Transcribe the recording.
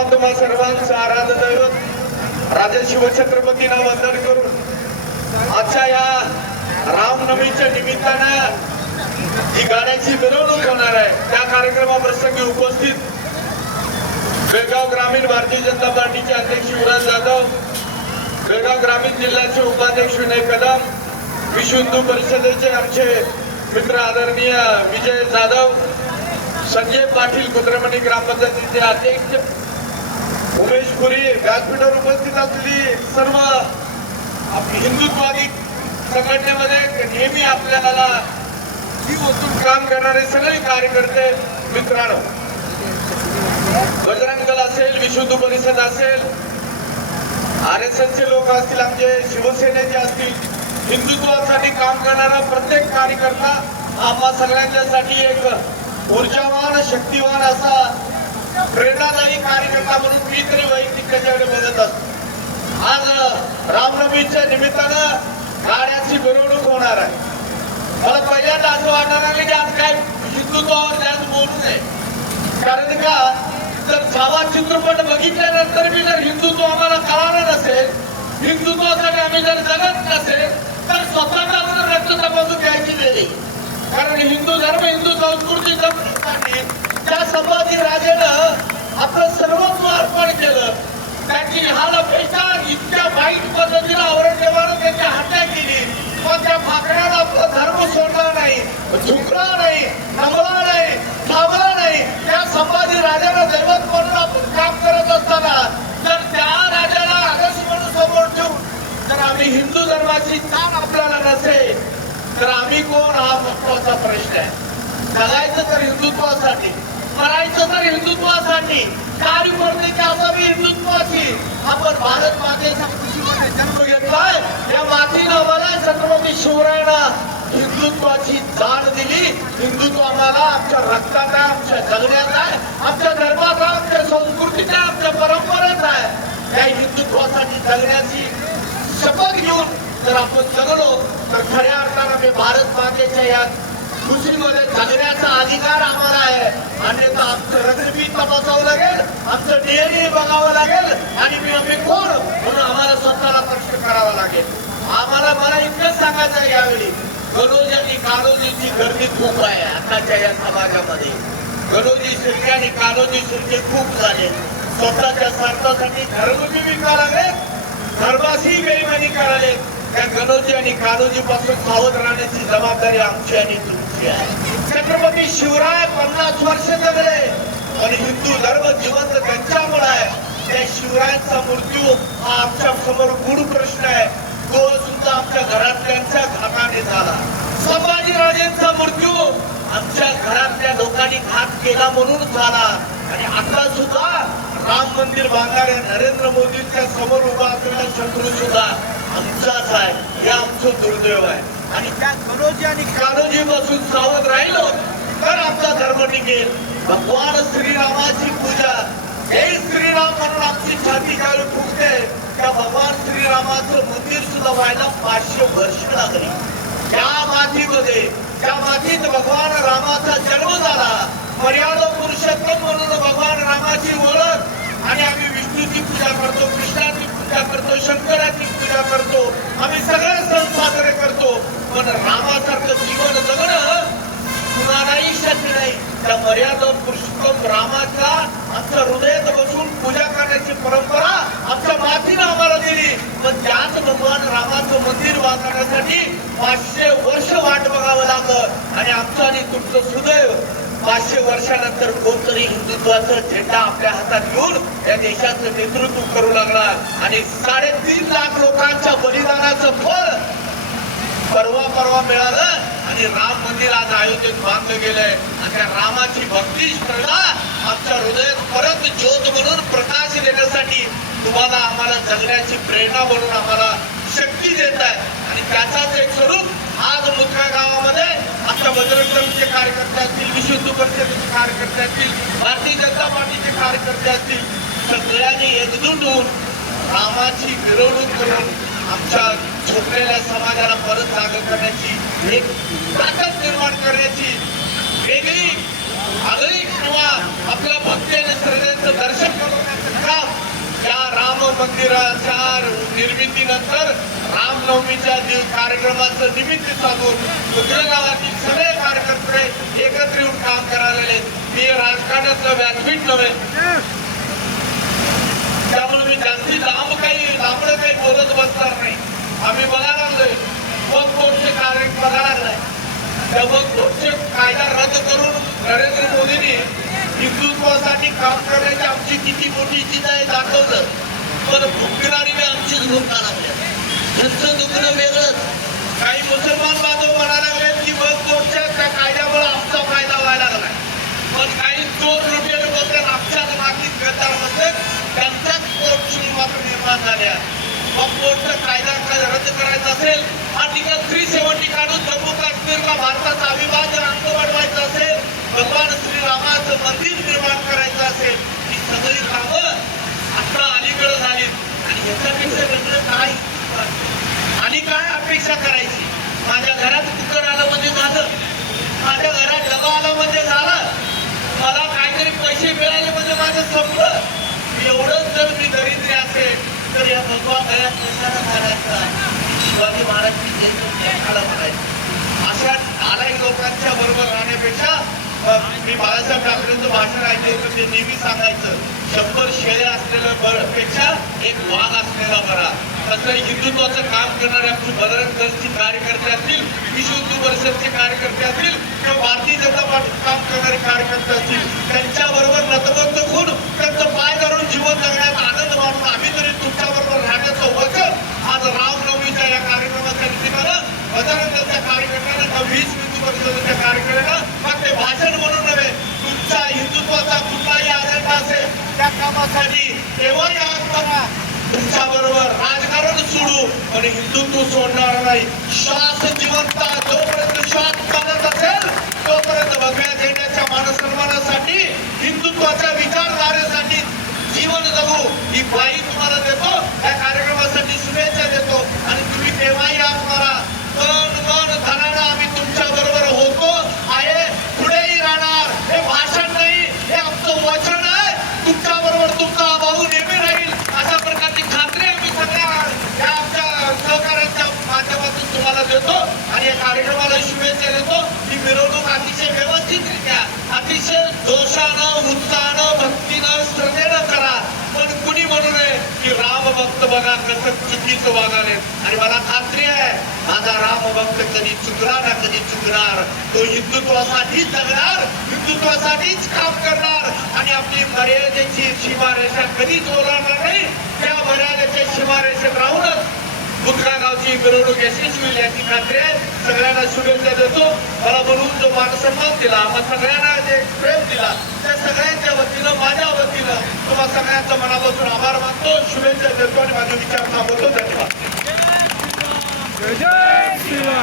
तेव्हा तुम्हा सर्वांचं आराध दैवत राजा शिवछत्रपतींना वंदन करून आजच्या या रामनवमीच्या निमित्तानं जी गाण्याची मिरवणूक होणार आहे. त्या कार्यक्रमाप्रसंगी उपस्थित बेळगाव ग्रामीण भारतीय जनता पार्टीचे अध्यक्ष युवराज जाधव बेळगाव ग्रामीण जिल्ह्याचे उपाध्यक्ष विनय कदम विश्व हिंदू परिषदेचे आमचे मित्र आदरणीय विजय जाधव संजय पाटील कुद्रमणी ग्रामपंचायतीचे अध्यक्ष उमेश पुरी व्यासपीठावर उपस्थित असलेली सर्व आपली हिंदुत्वादी संघटनेमध्ये नेहमी आपल्याला जीव वस्तू काम करणारे सगळे कार्यकर्ते मित्रांनो. बजरंग दल असेल विशुद्ध परिषद असेल आर एस एस चे लोक असतील आमचे शिवसेनेचे असतील हिंदुत्वासाठी काम करणारा प्रत्येक कार्यकर्ता आम्हा सगळ्यांच्यासाठी एक ऊर्जावान शक्तिवान असा प्रेरणादायी कार्यकर्ता म्हणून मी तरी वैयक्तिक त्याच्याकडे बघत असतो. आज रामनवमीच्या निमित्तानं गाड्याची मिरवणूक होणार आहे. मला पहिल्यांदा असं वाटणार लागलं की आज काय हिंदुत्वावर जास्त बोलू नये. कारण का जर सावा चित्रपट बघितल्यानंतर मी जर हिंदुत्व आम्हाला कळालं नसेल हिंदुत्वासाठी आम्ही जर जगत नसेल तर स्वतःचा रक्त तपासून घ्यायची वेळी कारण हिंदू धर्म हिंदू संस्कृती जपण्यासाठी त्या संभाजी राजेनं आपलं सर्वस्व अर्पण केलं त्याची हालअपेक्षा इतक्या वाईट पद्धतीनं औरंगजेबानं त्याची हत्या केली. पण त्या फाकड्यानं आपला धर्म सोडला नाही झुकला नाही नमला नाही थांबला नाही. त्या संभाजी राजाला दैवत म्हणून आपण काम करत असताना जर त्या राजाला आदर्श म्हणून समोर ठेवून जर आम्ही हिंदू धर्माची ताण आपल्याला नसेल तर आम्ही कोण? हा महत्त्वाचा प्रश्न आहे. जगायचं तर हिंदुत्वासाठी करायचं तर हिंदुत्वासाठी. कार्यकर्त्याची असावी हिंदुत्वाची. आपण भारत मातेच्या कुशीमध्ये जन्म घेतलाय. या मातीनं मला छत्रपती शिवरायानं हिंदुत्वाची जाण दिली. हिंदुत्व आम्हाला आमच्या रक्तात आहे आमच्या जगण्यात आहे आमच्या धर्मात आहे आमच्या संस्कृतीत आहे आमच्या परंपरेत आहे. त्या हिंदुत्वासाठी जगण्याची शपथ घेऊन जर आपण जगलो तर खऱ्या अर्थानं मी भारत मातेच्या या खुशीमध्ये जगण्याचा अधिकार आम्हाला आहे. अन्यथा आमचं रक्तबी तपासावं लागेल आमचं डीएनए बघावं लागेल आणि मी आम्ही कोण? म्हणून आम्हाला स्वतःला प्रश्न करावा लागेल. आम्हाला मला इतकंच सांगायचं आहे यावेळी. गणोजी आणि कानोजीची गर्दी खूप आहे आताच्या या समाजामध्ये. गणोजी शिर्के आणि कानोजी शिर्के खूप झाले. स्वतःच्या स्वार्थासाठी धर्मबी विका लागले. धर्माशी बेईमानी कराले त्या गणोजी आणि कानोजी पासून सावध राहण्याची जबाबदारी आमची आणि तुमची छत्रपती शिवराय पन्नास वर्ष जगले. आणि हिंदू धर्म जिवंत त्यांच्यामुळे आहे. त्या शिवरायांचा मृत्यू हा आमच्यासमोर गुढ प्रश्न आहे. तो सुद्धा आमच्या घरातल्यांच्या घाताने झाला. संभाजीराजेंचा मृत्यू आमच्या घरातल्या लोकांनी घात केला म्हणून झाला. आणि आता सुद्धा राम मंदिर बांधणाऱ्या नरेंद्र मोदींच्या समोर उभा असलेला शत्रू सुद्धा आमचाच आहे. हे आमचं दुर्दैव आहे. आणि त्या कनोजी आणि कानोजी पासून सावध राहिलो. तर आपला धर्म टिकेल. भगवान श्रीरामाची पूजा. हे श्रीराम म्हणून आमची छाती काळी फुगते त्या भगवान श्रीरामाचं मंदिर सुद्धा व्हायला पाचशे वर्ष लागली. त्या मातीमध्ये त्या मातीत भगवान रामाचा जन्म झाला मर्यादा पुरुषोत्तम म्हणून भगवान रामाची ओळख आणि आम्ही विष्णूची पूजा करतो कृष्णाची पूजा करतो शंकराची पूजा करतो आम्ही सगळे सण साजरे करतो पण रामासारखं जीवन जगणं कुणालाही शक्य नाही. त्या मर्यादा पुरुषोत्तम रामाच्या आमच्या हृदयात बसून पूजा करण्याची परंपरा आमच्या मातीनं आम्हाला दिली. पण त्याच भगवान रामाचं मंदिर बांधण्यासाठी पाचशे वर्ष वाट बघावं लागलं. आणि आमचं आणि तुमचं सुदैव पाचशे वर्षानंतर कोणतरी हिंदुत्वाचा झेंडा आपल्या हातात घेऊन या देशाचं नेतृत्व करू लागला. आणि साडेतीन लाख लोकांच्या बलिदानाचं फळ परवा परवा मिळालं आणि राम मंदिर आज आयोजित बांधलं गेलंय. आणि त्या रामाची भक्ती श्रद्धा आमच्या हृदयात परत ज्योत म्हणून प्रकाश देण्यासाठी तुम्हाला आम्हाला जगण्याची प्रेरणा म्हणून आम्हाला शक्ती देत आहे. आणि त्याचाच एक स्वरूप आज मुद्रा गावामध्ये आमच्या बजरंग दलचे कार्यकर्ते असतील विश्व परिषदेचे कार्यकर्ते असतील भारतीय जनता पार्टीचे कार्यकर्ते असतील सगळ्यांनी एकजूट होऊन रामाची मिरवणूक करून आमच्या झोपलेल्या समाजाला परत जाग करण्याची एक ताकद निर्माण करण्याची वेगळी आगळी किंवा आपल्या भक्ती आणि श्रद्धेचं दर्शन राम मंदिराच्या निर्मितीनंतर रामनवमीच्या दिव- कार्यक्रमाचं निमित्त साधून दुसऱ्या गावातील सगळे कार्यकर्ते एकत्र येऊन काम करायला मी राजकारणातलं व्यासपीठ नव्हे. त्यामुळे मी जास्ती लांब काही लांबडं काही बोलत बसणार नाही. आम्ही बघायला लागलोय. मग कोणते कार्य बघायला लागलाय. त्या मग कायदा रद्द करून नरेंद्र मोदींनी हिंदुत्वासाठी काम करण्याची आमची किती मोठी इच्छा आहे दाखवलं. पण भुंकणारी बी आमचीच भूमिका लागल्या? त्यांचं दुखणं वेगळंच. काही मुसलमान बांधव म्हणायला लागले की मग त्या कायद्यामुळे आमचा फायदा व्हायला लागलाय. पण काही चोर लुटेल बद्दल आमच्याच मागीत गद्दारबद्दल त्यांच्याच कोर्टशी मात्र निर्माण झाल्या मग कोर्टचा कायदा काय रद्द करायचा असेल आर्टिकल थ्री सेव्हन्टी काढून जम्मू काश्मीरला भारताचा अविभाज्य अंग बनवायचं असेल भगवान श्रीरामाचं मंदिर निर्माण करायचं असेल ही सगळी कामं आता अलीकडे झाली. आणि ह्याच्यापेक्षा वेगळं काय आणि काय अपेक्षा करायची? माझ्या घरात कुकर आलं म्हणजे झालं. माझ्या घरात डबा आला म्हणजे झालं. मला काहीतरी पैसे मिळाले म्हणजे माझं संपलं. एवढंच जर मी दरिद्री असेल तर या भगवा गळ्यात कशाला बरोबर मी बाळासाहेब ठाकरेंचं भाषण ऐकलं होतं ते नेहमी सांगायचं शंभर शेळ्या असलेल्या बर- पेक्षा एक वाघ असलेला बरा. तसं हिंदुत्वाचं काम करणारे आमचे बजरंग दलचे कार्यकर्ते असतील विश्व हिंदू परिषदचे कार्यकर्ते असतील किंवा भारतीय जनता पार्टी काम करणारे कार्यकर्ते असतील त्यांच्या बरोबर होऊन त्यांचं पाय धरून जीवन जगण्यात आनंद मानून आम्ही तरी तुमच्याबरोबर बरोबर राहण्याचं वचन आज रामनवमीच्या या कार्यक्रमाच्या निमित्तानं बजरंग दलच्या कार्यकर्त्यांना किंवा वीस हिंदू परिषदेच्या कार्यकर्त्यांना फक्त ते भाषण म्हणून नव्हे तुमचा हिंदुत्वाचा कुठलाही अजेंडा असेल त्या कामासाठी तेव्हा या असताना तुमच्याबरोबर राजकारण सोडू आणि हिंदुत्व सोडणार नाही. श्वास जिवंत जोपर्यंत श्वास चालत असेल तोपर्यंत भगव्या झेंड्याच्या मानसन्मानासाठी हिंदुत्वाच्या विचारधारेसाठी जीवन जगू ही बाई तुम्हाला देतो. या कार्यक्रमासाठी शुभेच्छा देतो आणि तुम्ही केव्हाही हात मारा तन मन धनानं आम्ही तुमच्या बरोबर होतो आहे पुढेही राहणार हे भाषण नाही हे आमचं वचन आहे तुमच्या बरोबर तुमचा भाऊ नेहमी राहील अशा प्रकारची खात्री आम्ही सगळ्या या आमच्या सहकार्याच्या माध्यमातून तुम्हाला देतो आणि या कार्यक्रमाला शुभेच्छा देतो. ही मिरवणूक अतिशय व्यवस्थितरित्या अतिशय जोशानं उत्साहानं भक्तीनं श्रद्धेनं करा. पण कुणी म्हणू नये की राम भक्त बघा कसं चुकीचं वागाले आणि मला खात्री आहे माझा राम भक्त कधी चुकणार ना कधी चुकणार. तो हिंदुत्वासाठी जगणार हिंदुत्वासाठीच काम करणार. आणि आपली मर्यादेची सीमारेषा कधीच ओलांडणार नाही. त्या मर्यादेच्या सीमारेषेत राहूनच बुधगा गावची मिरवणूक यशस्वी होईल याची खात्री आहे. सगळ्यांना शुभेच्छा देतो. मला बोलून जो मानसन्मान दिला मग सगळ्यांना जे प्रेम दिला त्या सगळ्यांच्या वतीनं माझ्या वतीनं तुम्हा सगळ्यांचा मनापासून आभार मानतो शुभेच्छा देतो आणि माझे विचार थांबवतो. धन्यवाद.